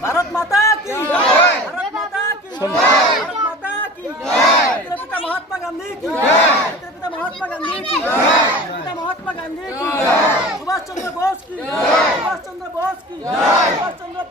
भारत माता की, भारत माता की, भारत माता की, पिता महात्मा गांधी की, पिता महात्मा गांधी की, पिता महात्मा गांधी की, सुभाष चंद्र बोस की, सुभाष चंद्र बोस की, सुभाष चंद्र